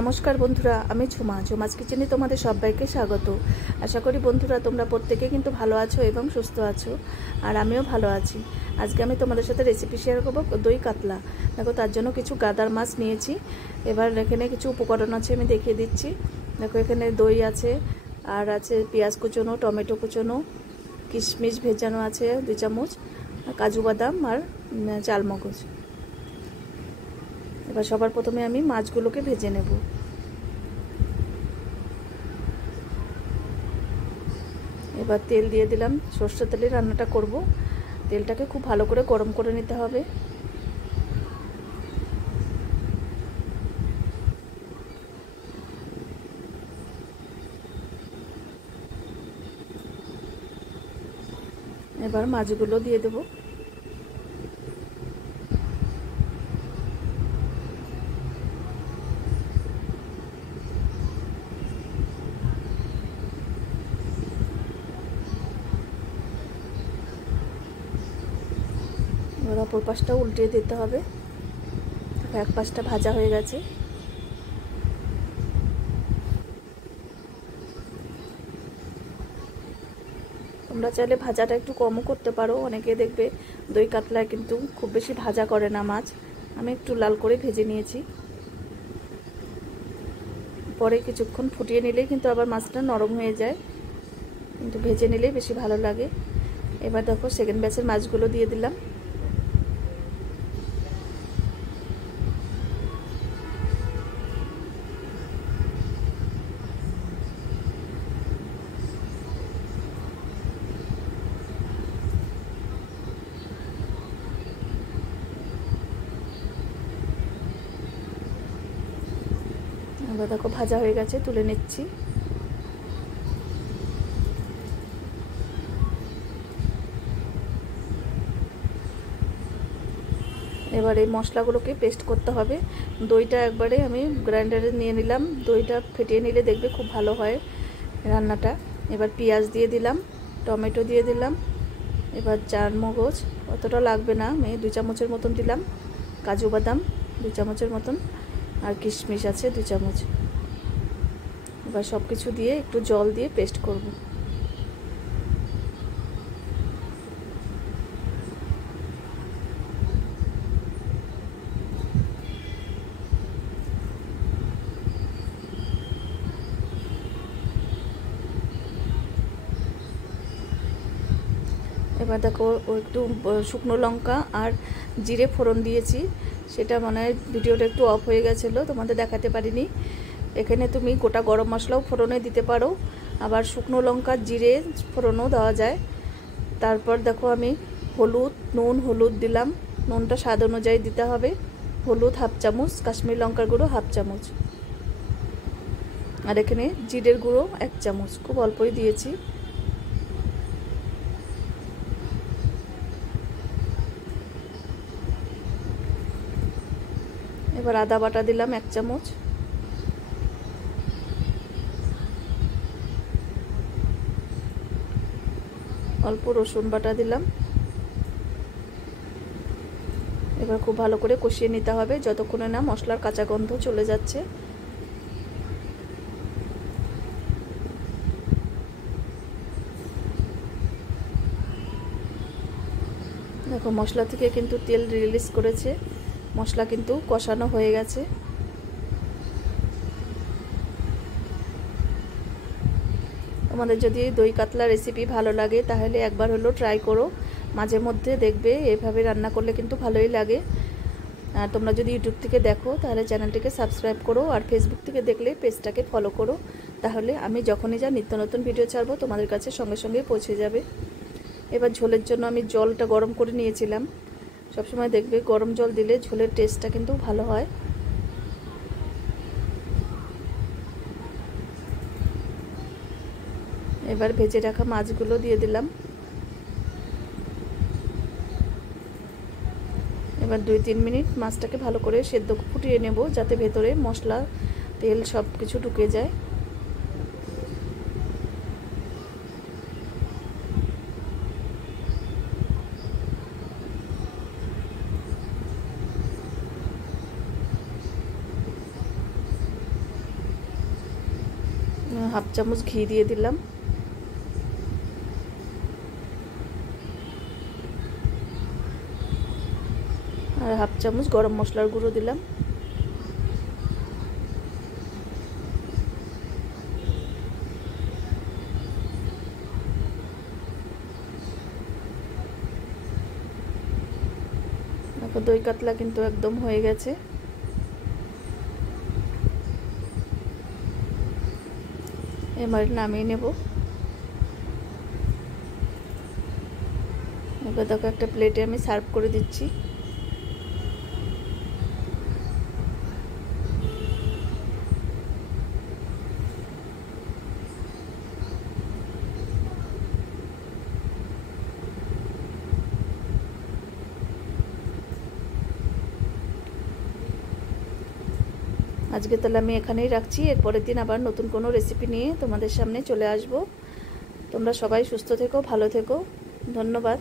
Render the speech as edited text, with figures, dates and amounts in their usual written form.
নমস্কার বন্ধুরা, আমি ঝুমাজ কিচেনে তোমাদের সবাইকে স্বাগত। আশা করি বন্ধুরা তোমরা প্রত্যেকে কিন্তু ভালো আছো এবং সুস্থ আছো, আর আমিও ভালো আছি। আজকে আমি তোমাদের সাথে রেসিপি শেয়ার করবো দই কাতলা। দেখো, তার জন্য কিছু গাদার মাছ নিয়েছি। এবার এখানে কিছু উপকরণ আছে, আমি দেখিয়ে দিচ্ছি। দেখো, এখানে দই আছে, আর আছে পেঁয়াজ কুচোনো, টমেটো কুচোনো, কিশমিশ ভেজানো আছে 2 চামচ, কাজু বাদাম আর চালমগজ। এবার সবার প্রথমে আমি মাছগুলোকে ভেজে নেব। এবার তেল দিয়ে দিলাম, সরষের তেলে রান্নাটা করব। তেলটাকে খুব ভালো করে গরম করে নিতে হবে। এবার মাছগুলো দিয়ে দেব। এবার অপর পাশটা উল্টিয়ে দিতে হবে। এক পাশটা ভাজা হয়ে গেছে। তোমরা চাইলে ভাজাটা একটু কমও করতে পারো। অনেকে দেখবে দই কাতলায় কিন্তু খুব বেশি ভাজা করে না মাছ। আমি একটু লাল করে ভেজে নিয়েছি। পরে কিছুক্ষণ ফুটিয়ে নিলেই কিন্তু আবার মাছটা নরম হয়ে যায়, কিন্তু ভেজে নিলেই বেশি ভালো লাগে। এবার দেখো, সেকেন্ড ব্যাচের মাছগুলো দিয়ে দিলাম। এবার দেখো, ভাজা হয়ে গেছে, তুলে নিচ্ছি। এবার এই মশলাগুলোকে পেস্ট করতে হবে। দইটা একবারে আমি গ্রাইন্ডারে নিয়ে নিলাম। দইটা ফেটিয়ে নিলে দেখবে খুব ভালো হয় রান্নাটা। এবার পেঁয়াজ দিয়ে দিলাম, টমেটো দিয়ে দিলাম। এবার চালমগজ অতটা লাগবে না, আমি 2 চামচের মতন দিলাম। কাজু বাদাম 2 চামচের মতন, আর কিশমিশ আছে 2 চামচ। এবার সব কিছু দিয়ে একটু জল দিয়ে পেস্ট করব। এবার দেখো, একটু শুকনো লঙ্কা আর জিরে ফোড়ন দিয়েছি। সেটা মানে ভিডিওটা একটু অফ হয়ে গেছিলো, তোমাদের দেখাতে পারিনি। এখানে তুমি গোটা গরম মশলাও ফোড়নে দিতে পারো, আবার শুকনো লঙ্কা জিরে ফোড়নও দেওয়া যায়। তারপর দেখো, আমি হলুদ দিলাম। নুনটা স্বাদ অনুযায়ী দিতে হবে। হলুদ 1/2 চামচ, কাশ্মীর লঙ্কার গুঁড়ো 1/2 চামচ, আর এখানে জিরের গুঁড়ো 1 চামচ, খুব অল্পই দিয়েছি। এবার আদা বাটা দিলাম 1 চামচ। অল্প রসুন বাটা দিলাম। এবার খুব ভালো করে কষিয়ে নিতে হবে যতক্ষণে না মশলার কাঁচা গন্ধ চলে যাচ্ছে। দেখো, মশলা থেকে কিন্তু তেল রিলিজ করেছে, মশলা কিন্তু কষানো হয়ে গেছে। তোমাদের যদি দই কাতলা রেসিপি ভালো লাগে তাহলে একবার হলো ট্রাই করো। মাঝে মধ্যে দেখবে এভাবে রান্না করলে কিন্তু ভালোই লাগে। আর তোমরা যদি ইউটিউব থেকে দেখো তাহলে চ্যানেলটিকে সাবস্ক্রাইব করো, আর ফেসবুক থেকে দেখলে পেজটাকে ফলো করো। তাহলে আমি যখনই যা নিত্য নতুন ভিডিও ছাড়বো তোমাদের কাছে সঙ্গে সঙ্গে পৌঁছে যাবে। এবার ঝোলের জন্য আমি জলটা গরম করে নিয়েছিলাম। সবসময় দেখবে গরম জল দিলে ঝোলের টেস্টটা কিন্তু ভালো হয়। এবার ভেজে রাখা মাছগুলো দিয়ে দিলাম। এবার 2-3 মিনিট মাছটাকে ভালো করে সেদ্ধ ফুটিয়ে নেব, যাতে ভেতরে মশলা তেল সব কিছু ঢুকে যায়। হাফ চামচ ঘি দিয়ে দিলাম, আর হাফ চামচ গরম মশলার গুঁড়ো দিলাম। দই কাতলা কিন্তু একদম হয়ে গেছে। এবার নামিয়ে নেব। এবার দেখো একটা প্লেটে আমি সার্ভ করে দিচ্ছি। আজকে তাহলে আমি এখানেই রাখছি। এরপরের দিন আবার নতুন কোনো রেসিপি নিয়ে তোমাদের সামনে চলে আসব। তোমরা সবাই সুস্থ থেকো, ভালো থেকো। ধন্যবাদ।